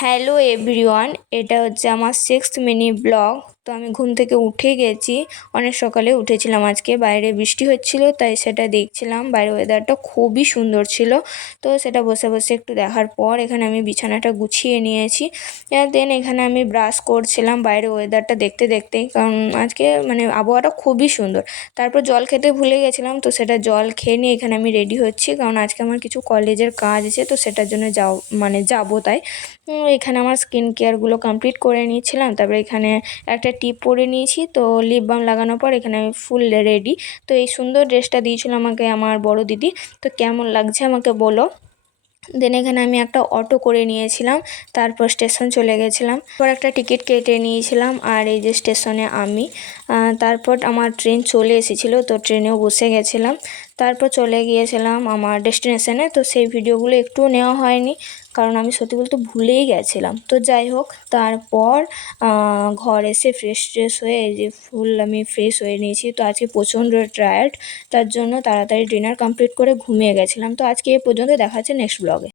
Hello everyone, এটা হচ্ছে আমার 6th মিনি ব্লগ। তো আমি ঘুম থেকে উঠে গেছি, অনেক সকালে উঠেছিলাম। আজকে বাইরে বৃষ্টি হচ্ছিল, তাই সেটা দেখছিলাম। বাইরে ওয়েদারটা খুবই সুন্দর ছিল, তো সেটা বসে বসে একটু দেখার পর এখানে আমি বিছানাটা গুছিয়ে নিয়েছি। দেন এখানে আমি ব্রাশ করছিলাম বাইরে ওয়েদারটা দেখতে দেখতেই, কারণ আজকে মানে আবহাওয়াটা খুবই সুন্দর। তারপর জল খেতে ভুলে গেছিলাম, তো সেটা জল খেয়ে নিয়ে এখানে আমি রেডি হচ্ছি, কারণ আজকে আমার কিছু কলেজের কাজ আছে, তো সেটার জন্য যাবো তাই। এখানে আমার স্কিন কেয়ারগুলো কমপ্লিট করে নিয়েছিলাম। তারপরে এখানে একটা টিপ পরে নিয়েছি, তো লিপ বাম লাগানোর পর এখানে আমি ফুল রেডি। তো এই সুন্দর ড্রেসটা দিয়েছিল আমাকে আমার বড় দিদি। তো কেমন লাগছে আমাকে বলো। দেন এখানে আমি একটা অটো করে নিয়েছিলাম, তারপর স্টেশন চলে গেছিলাম। পর একটা টিকিট কেটে নিয়েছিলাম, আর এই যে স্টেশনে আমি তারপর আমার ট্রেন চলে এসেছিলো, তো ট্রেনেও বসে গেছিলাম। তারপর চলে গিয়েছিলাম আমার ডেস্টিনেশনে। তো সেই ভিডিওগুলো একটুও নেওয়া হয়নি, কারণ আমি সত্যি বলতে ভুলেই গেছিলাম। তো যাই হোক, তারপর ঘর এসে ফ্রেশ হয়ে এই যে ফুল আমি ফ্রেশ হয়ে নিয়েছি। তো আজকে প্রচণ্ড টায়ার্ড, তার জন্য তাড়াতাড়ি ডিনার কমপ্লিট করে ঘুমিয়ে গেছিলাম। তো আজকে এ পর্যন্ত, দেখা হচ্ছে নেক্সট ব্লগে।